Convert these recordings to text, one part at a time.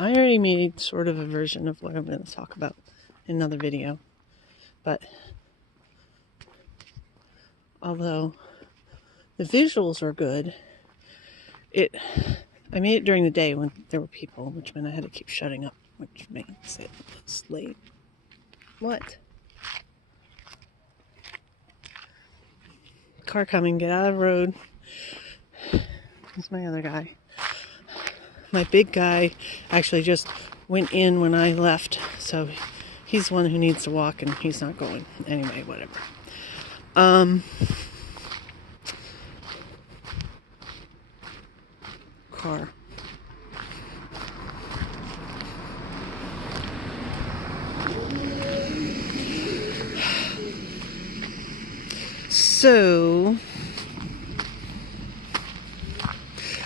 I already made sort of a version of what I'm going to talk about in another video, but although the visuals are good, I made it during the day when there were people, which meant I had to keep shutting up, which makes it late. What? Car coming, get out of the road. Here's my other guy. My big guy actually just went in when I left, so he's the one who needs to walk and he's not going. Anyway, whatever. Car. So,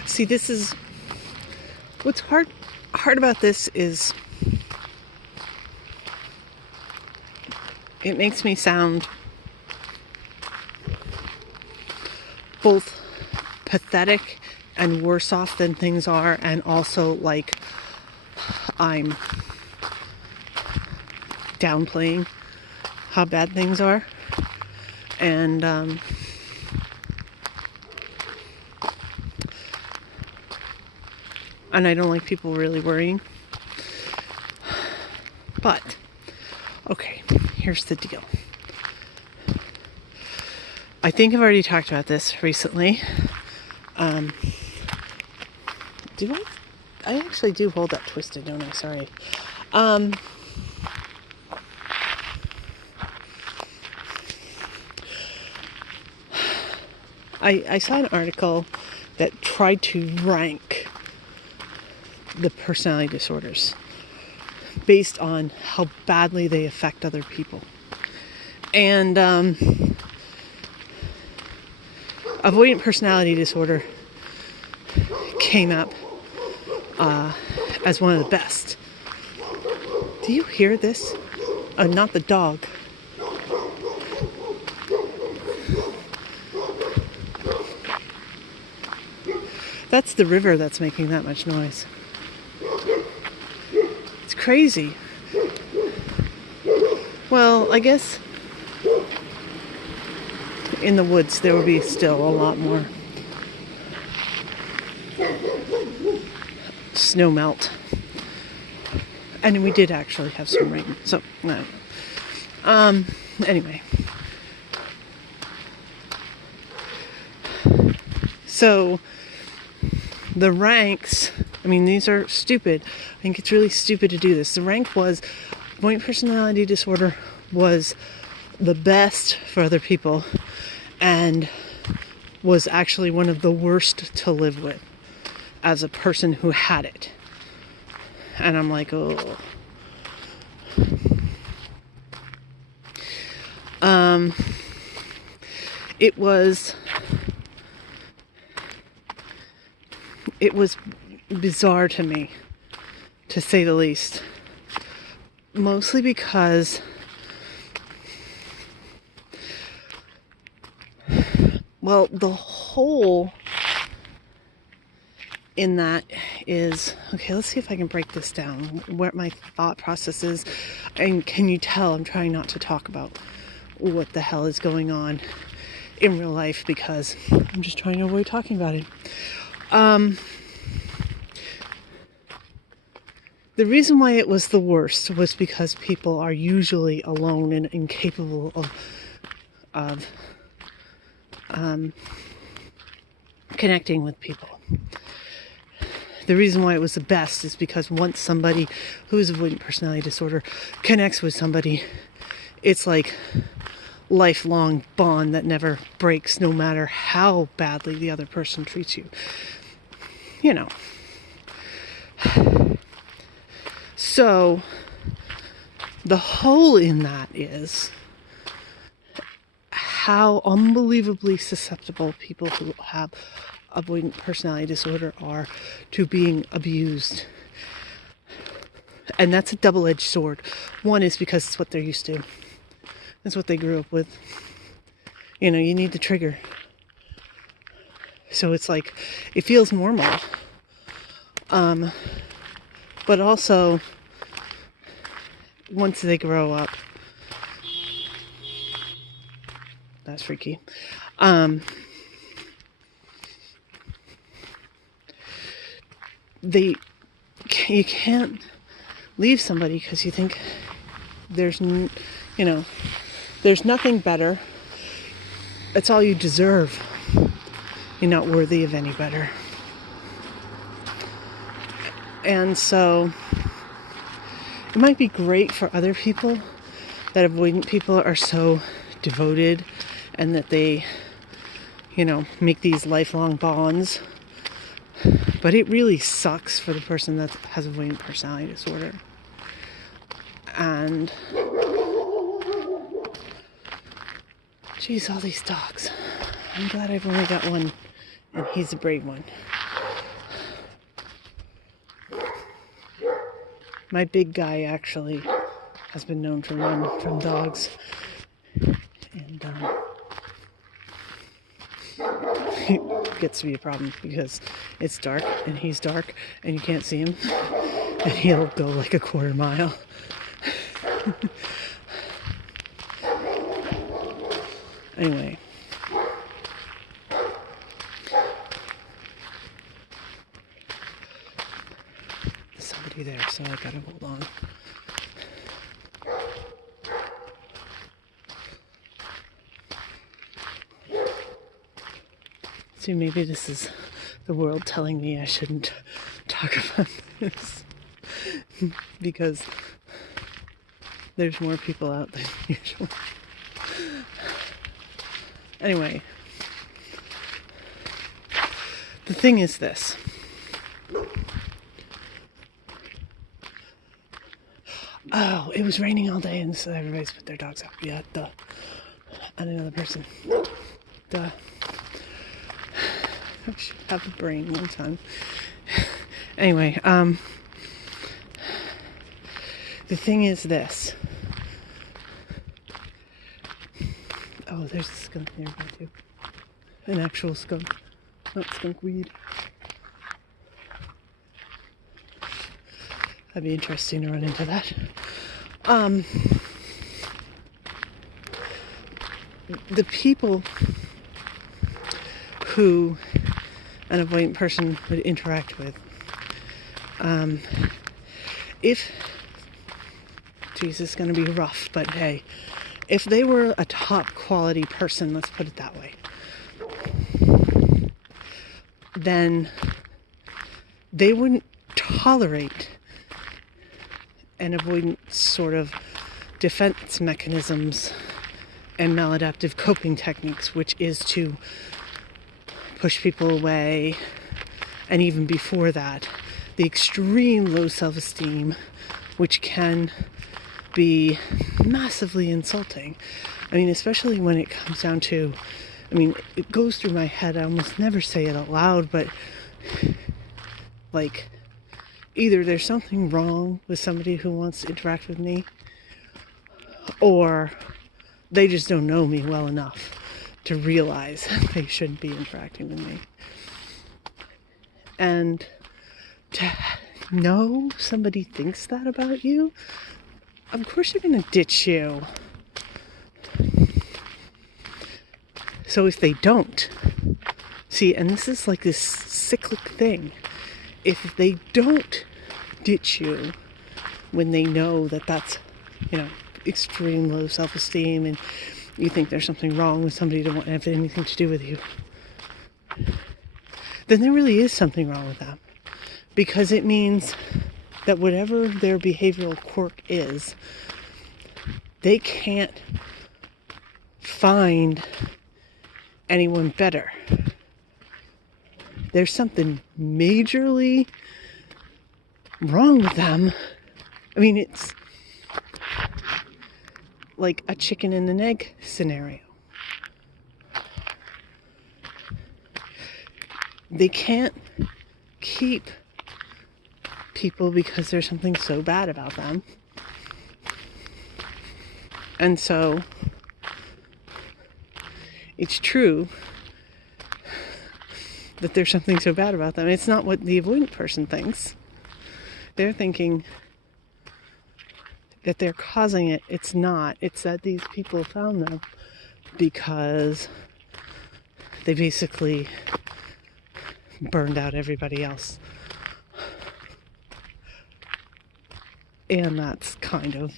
see, this is what's hard about this is it makes me sound both pathetic and worse off than things are, and also like I'm downplaying how bad things are. And I don't like people really worrying. But, okay, here's the deal. I think I've already talked about this recently. Do I? I actually do hold that twisted, don't I? Sorry. I saw an article that tried to rank the personality disorders based on how badly they affect other people. And avoidant personality disorder came up as one of the best. Do you hear this? Not the dog. That's the river that's making that much noise. It's crazy. Well, I guess in the woods there will be still a lot more snow melt. And we did actually have some rain. So, no. Anyway. So, the ranks, I mean, these are stupid. I think it's really stupid to do this. The rank was, avoidant personality disorder was the best for other people and was actually one of the worst to live with as a person who had it. And I'm like, oh. It was bizarre to me, to say the least. Mostly because, well, the whole in that is, okay, let's see if I can break this down, what my thought process is. And can you tell I'm trying not to talk about what the hell is going on in real life because I'm just trying to avoid talking about it. The reason why it was the worst was because people are usually alone and incapable of connecting with people. The reason why it was the best is because once somebody who is avoidant personality disorder connects with somebody, it's like lifelong bond that never breaks, no matter how badly the other person treats you. You know. So, the whole in that is how unbelievably susceptible people who have avoidant personality disorder are to being abused. And that's a double-edged sword. One is because it's what they're used to. It's what they grew up with. You know, you need the trigger. So it's like, it feels normal. But also, once they grow up, that's freaky. You can't leave somebody because you think there's nothing better. It's all you deserve. You're not worthy of any better. And so it might be great for other people that avoidant people are so devoted and that they, make these lifelong bonds. But it really sucks for the person that has avoidant personality disorder. And geez, all these dogs. I'm glad I've only got one, and he's a brave one. My big guy actually has been known to run from dogs. And it gets to be a problem because it's dark and he's dark and you can't see him. And he'll go like a quarter mile. Anyway. There's somebody there, so I gotta hold on. See, maybe this is the world telling me I shouldn't talk about this. Because there's more people out than usual. Anyway, the thing is this. Oh, it was raining all day and so everybody's put their dogs out. Yeah, duh. And another person. Duh. I should have a brain one time. Anyway, the thing is this. Oh, there's a skunk nearby too. An actual skunk, not skunk weed. That'd be interesting to run into that. The people who an avoidant person would interact with, geez, it's going to be rough, but hey, if they were a top quality person, let's put it that way, then they wouldn't tolerate an avoidant sort of defense mechanisms and maladaptive coping techniques, which is to push people away, and even before that, the extreme low self-esteem, which can be massively insulting. I mean, especially when it comes down to, it goes through my head, I almost never say it out loud, but like, either there's something wrong with somebody who wants to interact with me, or they just don't know me well enough to realize they shouldn't be interacting with me. And to know somebody thinks that about you, of course they're going to ditch you. So if they don't, see, and this is like this cyclic thing, if they don't ditch you when they know that that's, extreme low self-esteem and you think there's something wrong with somebody that won't have anything to do with you, then there really is something wrong with them. Because it means that whatever their behavioral quirk is, they can't find anyone better. There's something majorly wrong with them. It's like a chicken and an egg scenario. They can't keep people because there's something so bad about them. And so it's true that there's something so bad about them. It's not what the avoidant person thinks. they're thinking that they're causing it. It's not. It's that these people found them because they basically burned out everybody else. And that's kind of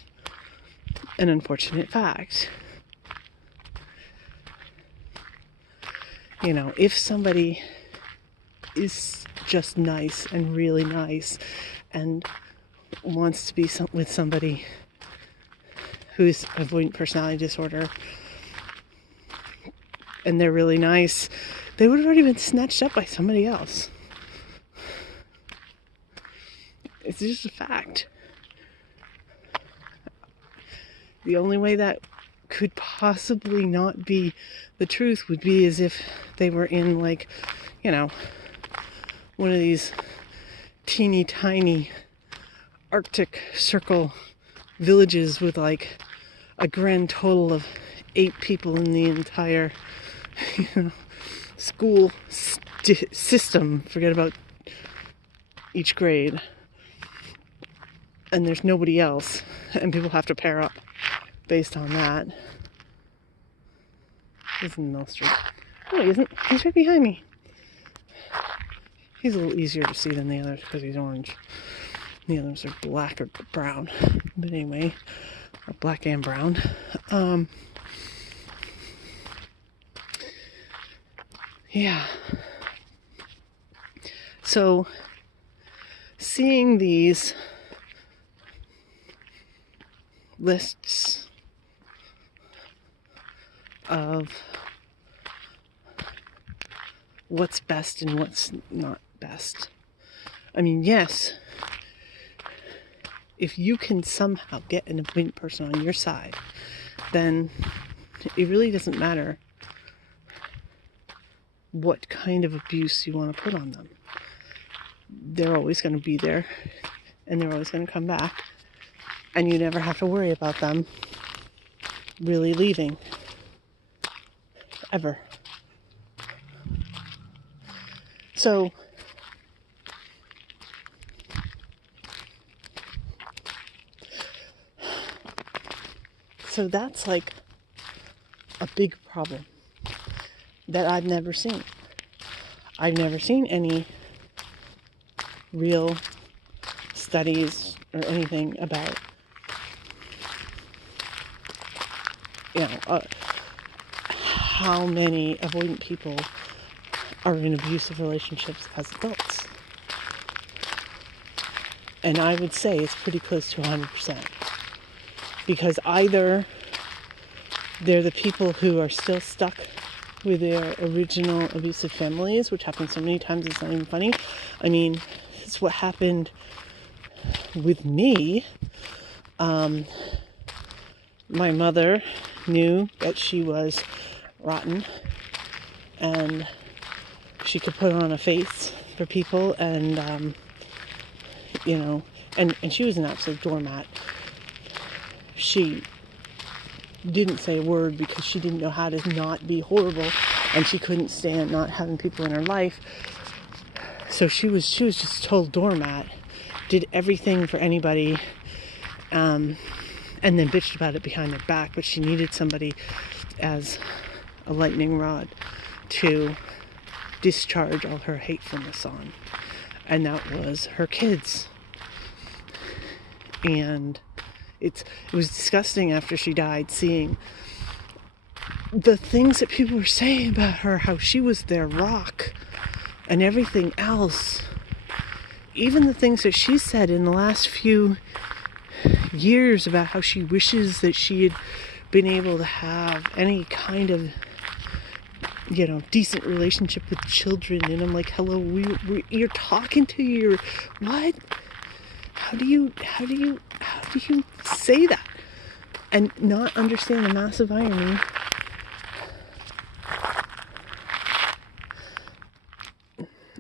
an unfortunate fact. You know, if somebody is just nice and really nice and wants to be with somebody who's avoidant personality disorder and they're really nice, they would have already been snatched up by somebody else. It's just a fact. The only way that could possibly not be the truth would be as if they were in, like, you know, one of these teeny tiny Arctic Circle villages with like a grand total of 8 people in the entire, you know, school system. Forget about each grade. And there's nobody else. And people have to pair up based on that. Isn't Mill Street? No, he isn't. He's right behind me. He's a little easier to see than the others because he's orange. The others are black or brown. But anyway, or black and brown. Yeah. So, seeing these lists of what's best and what's not best. I mean, yes, if you can somehow get an avoidant person on your side, then it really doesn't matter what kind of abuse you want to put on them. They're always going to be there, and they're always going to come back, and you never have to worry about them really leaving. Ever. So that's like a big problem that I've never seen. I've never seen any real studies or anything about, you know, how many avoidant people are in abusive relationships as adults. And I would say it's pretty close to 100%. Because either they're the people who are still stuck with their original abusive families, which happens so many times it's not even funny. I mean, it's what happened with me. My mother knew that she was rotten and she could put on a face for people, and you know, and she was an absolute doormat. She didn't say a word because she didn't know how to not be horrible, and she couldn't stand not having people in her life. So she was just total doormat, did everything for anybody, and then bitched about it behind their back. But she needed somebody as a lightning rod to discharge all her hatefulness on, and that was her kids. And it was disgusting after she died, seeing the things that people were saying about her, how she was their rock and everything else. Even the things that she said in the last few years about how she wishes that she had been able to have any kind of, you know, decent relationship with children. And I'm like, hello, you're talking to your, what? How do you say that and not understand the massive irony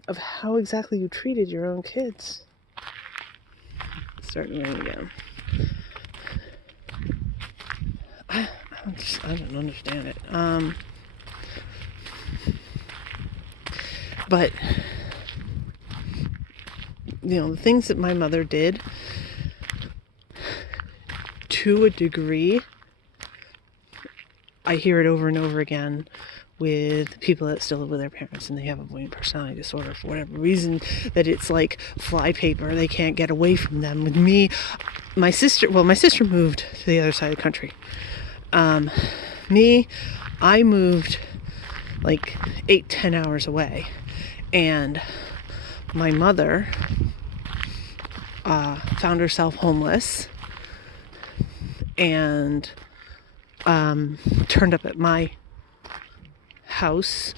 of how exactly you treated your own kids? It's starting to rain again. I don't understand it. But the things that my mother did, to a degree, I hear it over and over again with people that still live with their parents and they have avoidant personality disorder for whatever reason, that it's like flypaper. They can't get away from them. With me, my sister moved to the other side of the country. I moved like 8-10 hours away, and my mother found herself homeless and turned up at my house,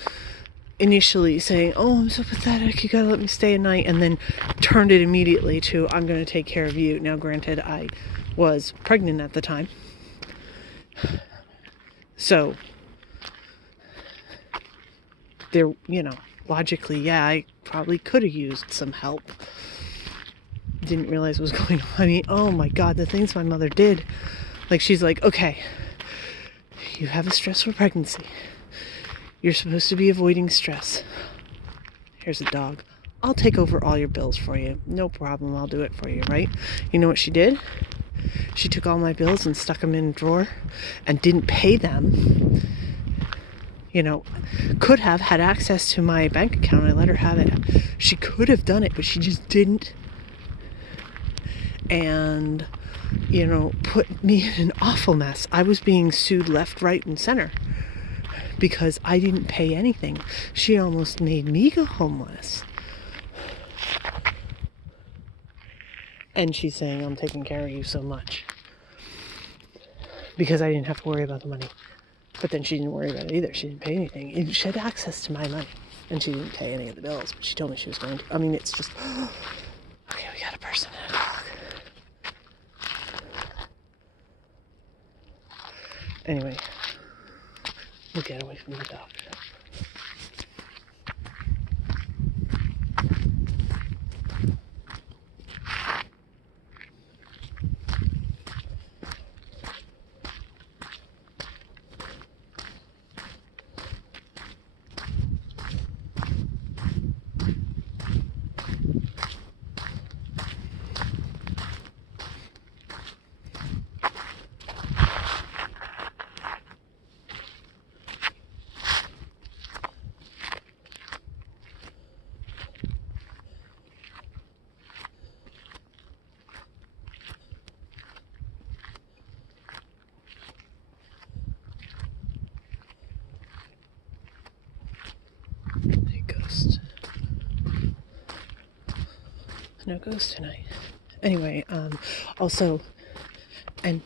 initially saying, "Oh, I'm so pathetic, you gotta let me stay a night," and then turned it immediately to, "I'm gonna take care of you." Now granted, I was pregnant at the time, so there, logically, yeah, I probably could have used some help. Didn't realize what was going on. I mean, oh my God, the things my mother did. Like, she's like, "Okay, you have a stressful pregnancy. You're supposed to be avoiding stress. Here's a dog. I'll take over all your bills for you. No problem, I'll do it for you," right? You know what she did? She took all my bills and stuck them in a drawer and didn't pay them. Could have had access to my bank account. I let her have it. She could have done it, but she just didn't. And, put me in an awful mess. I was being sued left, right, and center because I didn't pay anything. She almost made me go homeless. And she's saying, "I'm taking care of you so much," because I didn't have to worry about the money. But then she didn't worry about it either. She didn't pay anything. She had access to my money, and she didn't pay any of the bills, but she told me she was going to. I mean, it's just, okay, we got a person and a dog. Anyway, we'll get away from the dog. No ghost tonight. Anyway, also, and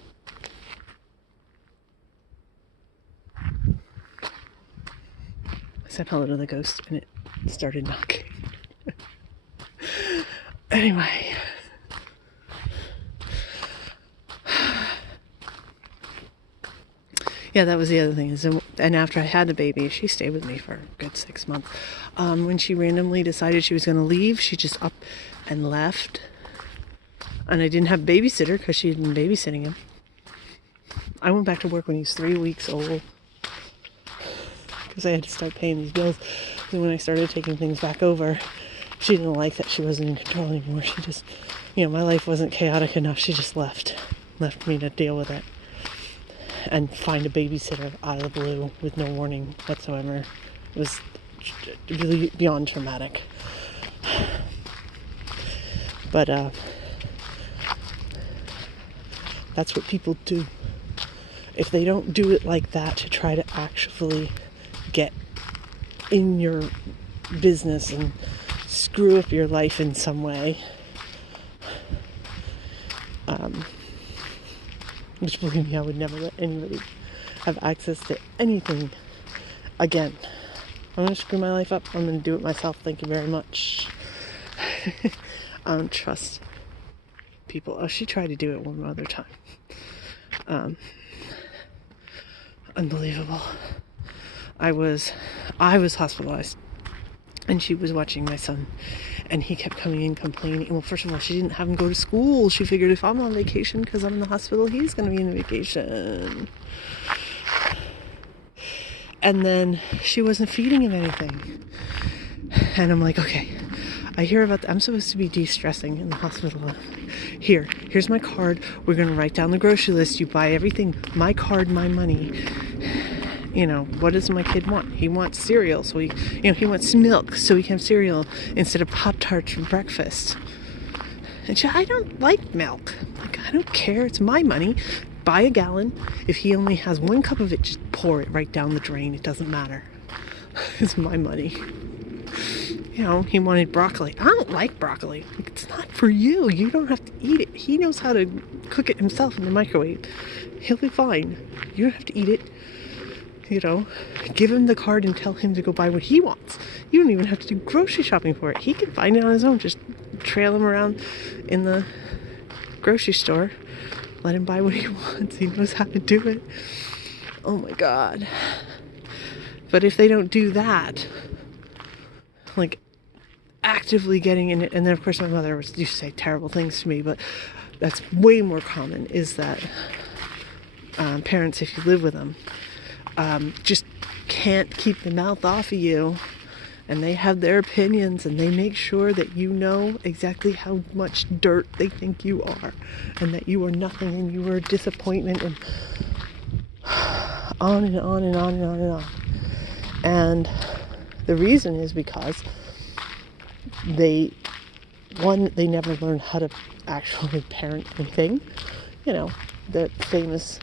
I said hello to the ghost and it started knocking. Anyway, yeah, that was the other thing. And after I had the baby, she stayed with me for a good 6 months. When she randomly decided she was going to leave, she just up and left. And I didn't have a babysitter because she had been babysitting him. I went back to work when he was 3 weeks old because I had to start paying these bills. And when I started taking things back over, she didn't like that she wasn't in control anymore. She just, my life wasn't chaotic enough. She just left me to deal with it and find a babysitter out of the blue with no warning whatsoever. It was really beyond traumatic. But that's what people do. If they don't do it like that to try to actually get in your business and screw up your life in some way, which, believe me, I would never let anybody have access to anything again. I'm going to screw my life up. I'm going to do it myself. Thank you very much. I don't trust people. Oh, she tried to do it one other time. Unbelievable. I was hospitalized, and she was watching my son, and he kept coming in complaining. Well, first of all, she didn't have him go to school. She figured if I'm on vacation because I'm in the hospital, he's going to be on vacation. And then she wasn't feeding him anything. And I'm like, okay, I hear about, I'm supposed to be de-stressing in the hospital. Here's my card. We're going to write down the grocery list. You buy everything. My card, my money. You know, what does my kid want? He wants cereal. So he wants milk so he can have cereal instead of Pop-Tarts for breakfast. And I don't like milk. Like, I don't care. It's my money. Buy a gallon. If he only has 1 cup of it, just pour it right down the drain. It doesn't matter. It's my money. You know, he wanted broccoli. I don't like broccoli. Like, it's not for you. You don't have to eat it. He knows how to cook it himself in the microwave. He'll be fine. You don't have to eat it. You know, give him the card and tell him to go buy what he wants. You don't even have to do grocery shopping for it. He can find it on his own. Just trail him around in the grocery store. Let him buy what he wants. He knows how to do it. Oh my God. But if they don't do that, like actively getting in it, and then of course my mother used to say terrible things to me, but that's way more common, is that parents, if you live with them, just can't keep the mouth off of you, and they have their opinions, and they make sure that you know exactly how much dirt they think you are, and that you are nothing, and you are a disappointment, and on and on and on and on and on. And the reason is because they never learn how to actually parent anything. You know, the famous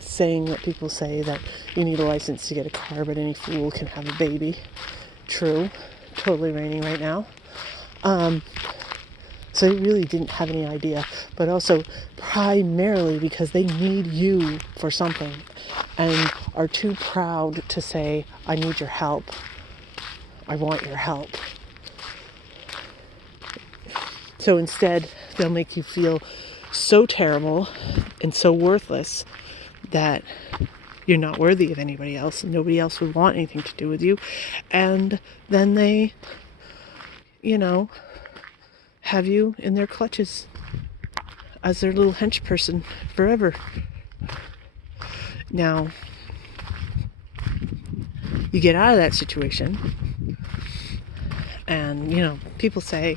saying that people say that you need a license to get a car, but any fool can have a baby. True. Totally raining right now. So they really didn't have any idea, but also primarily because they need you for something and are too proud to say, I need your help. I want your help. So instead, they'll make you feel so terrible and so worthless that you're not worthy of anybody else, and nobody else would want anything to do with you. And then they, you know, have you in their clutches as their little hench person forever. Now, you get out of that situation, and, you know, people say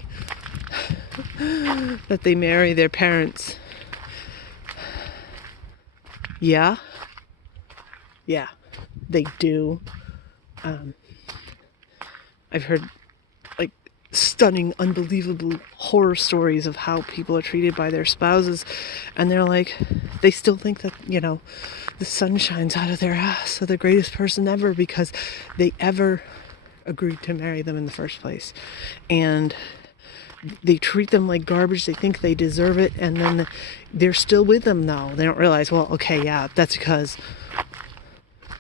that they marry their parents. Yeah, they do. I've heard like stunning, unbelievable horror stories of how people are treated by their spouses, and they're like, they still think that, you know, the sun shines out of their ass, they're the greatest person ever because they ever agreed to marry them in the first place. And they treat them like garbage. They think they deserve it, and then they're still with them though. They don't realize, well, okay, yeah, that's because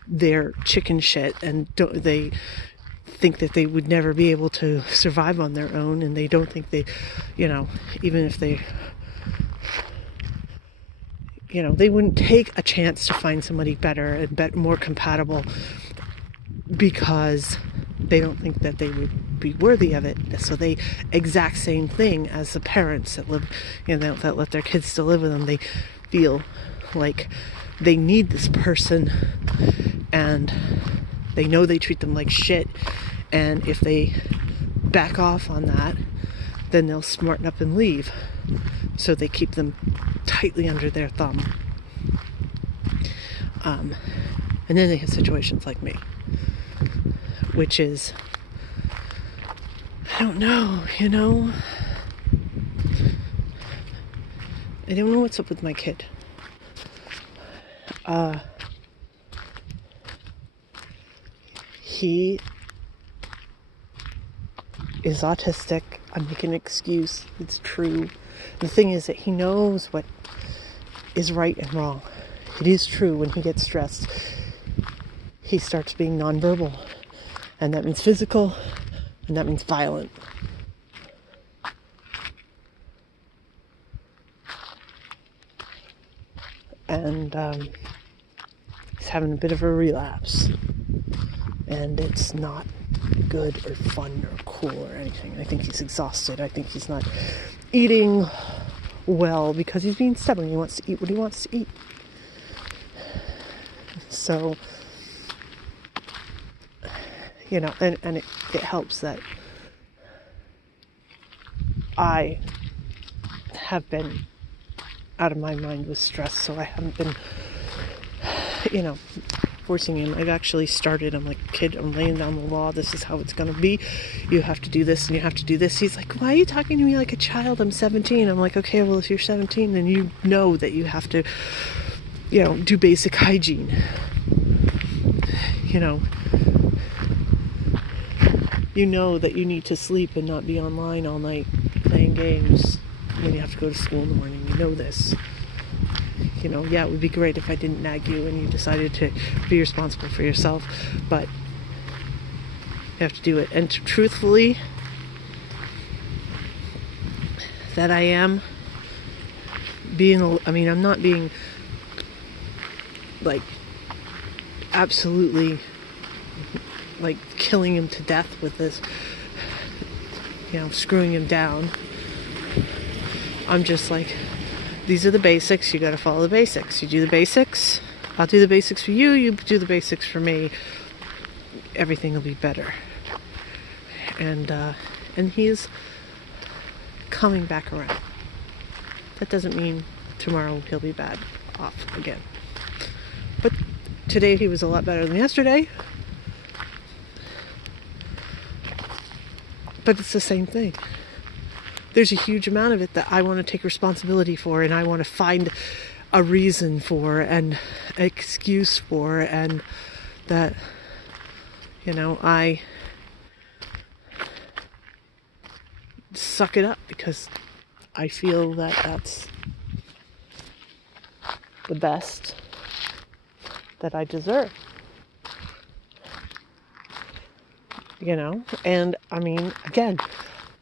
they're chicken shit, and they think that they would never be able to survive on their own, and they don't think they, you know, even if they, you know, they wouldn't take a chance to find somebody better and more compatible because they don't think that they would be worthy of it. So they exact same thing as the parents that live, you know, that let their kids still live with them. They feel like they need this person, and they know they treat them like shit, and if they back off on that, then they'll smarten up and leave. So they keep them tightly under their thumb. And then they have situations like me, which is, I don't know, you know, I don't know what's up with my kid. He is autistic. I'm making an excuse. It's true. The thing is that he knows what is right and wrong. It is true when he gets stressed, he starts being nonverbal. And that means physical, and that means violent. And he's having a bit of a relapse. And it's not good or fun or cool or anything. I think he's exhausted. I think he's not eating well because he's being stubborn. He wants to eat what he wants to eat. So, you know, and it helps that I have been out of my mind with stress, so I haven't been, forcing him. I've actually started. I'm like, kid, I'm laying down the law. This is how it's going to be. You have to do this and you have to do this. He's like, why are you talking to me like a child? I'm 17. I'm like, okay, well, if you're 17, then you know that you have to, do basic hygiene. You know that you need to sleep and not be online all night playing games when you have to go to school in the morning. You know this. Yeah, it would be great if I didn't nag you and you decided to be responsible for yourself, but you have to do it. And truthfully, that I am I'm not being like absolutely like killing him to death with this, screwing him down. I'm just like, these are the basics. You got to follow the basics. You do the basics. I'll do the basics for you. You do the basics for me. Everything will be better. And he's coming back around. That doesn't mean tomorrow he'll be bad off again. But today he was a lot better than yesterday. But it's the same thing. There's a huge amount of it that I want to take responsibility for, and I want to find a reason for and an excuse for, and that, I suck it up because I feel that that's the best that I deserve. And again,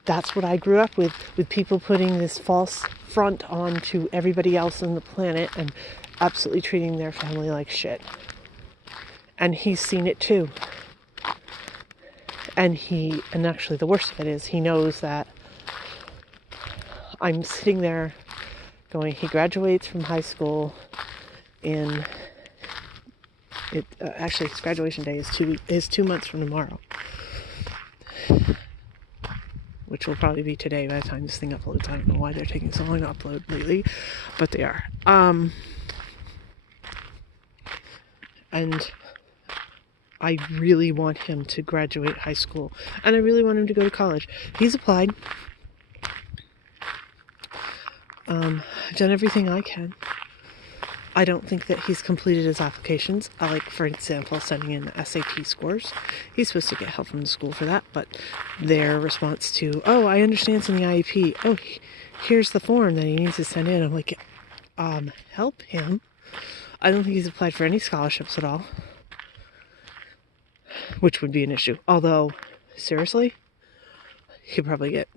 that's what I grew up with people putting this false front onto everybody else on the planet and absolutely treating their family like shit. And he's seen it too. And actually the worst of it is he knows that I'm sitting there going, he graduates from high school actually his graduation day is 2 months from tomorrow. Which will probably be today by the time this thing uploads. I don't know why they're taking so long to upload lately, but they are. And I really want him to graduate high school, and I really want him to go to college. He's applied. I've done everything I can. I don't think that he's completed his applications. Like, for example, sending in the SAT scores. He's supposed to get help from the school for that, but their response to, oh, I understand it's in the IEP. Oh, here's the form that he needs to send in. I'm like, help him. I don't think he's applied for any scholarships at all, which would be an issue. Although, seriously, he'd probably get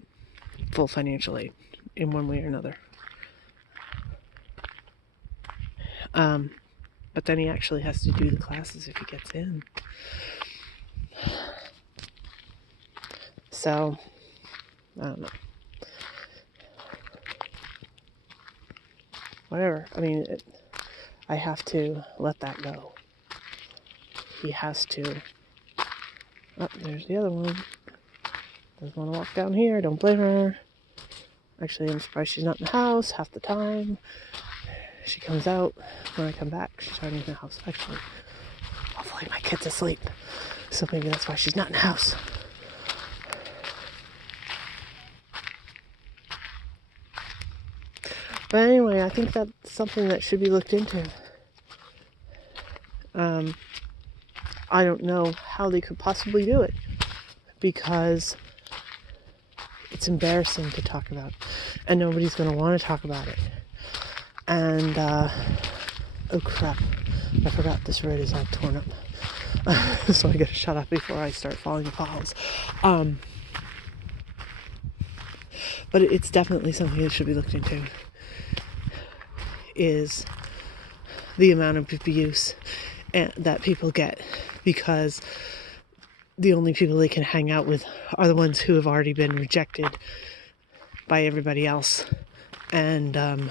full financial aid in one way or another. But then he actually has to do the classes if he gets in. So, I don't know. Whatever. I have to let that go. He has to. Oh, there's the other one. Doesn't want to walk down here. Don't blame her. Actually, I'm surprised she's not in the house half the time. She comes out when I come back. She's already in the house. Actually, hopefully my kid's asleep. So maybe that's why she's not in the house. But anyway, I think that's something that should be looked into. I don't know how they could possibly do it, because it's embarrassing to talk about, and nobody's going to want to talk about it. And, oh crap, I forgot this road is all torn up. So I gotta shut up before I start falling in potholes. But it's definitely something that should be looked into, is the amount of abuse that people get, because the only people they can hang out with are the ones who have already been rejected by everybody else. And, and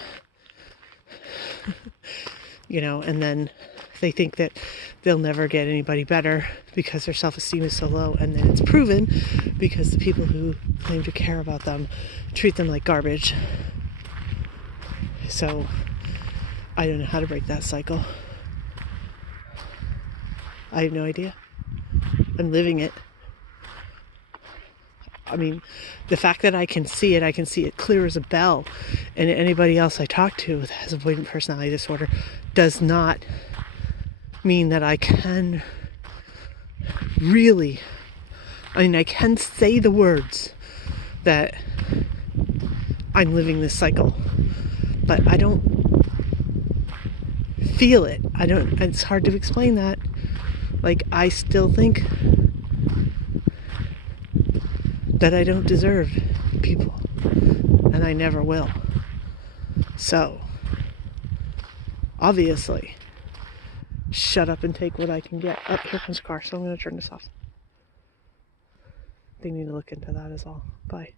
then They think that they'll never get anybody better because their self-esteem is so low, and then it's proven because the people who claim to care about them treat them like garbage. So I don't know how to break that cycle. I have no idea. I'm living it. I mean, the fact that I can see it clear as a bell, and anybody else I talk to that has avoidant personality disorder does not mean that I can really, I can say the words that I'm living this cycle, but I don't feel it. It's hard to explain that. Like, I still think that I don't deserve people, and I never will. So, obviously, shut up and take what I can get. Oh, here comes a car, so I'm going to turn this off. They need to look into that as well. Bye.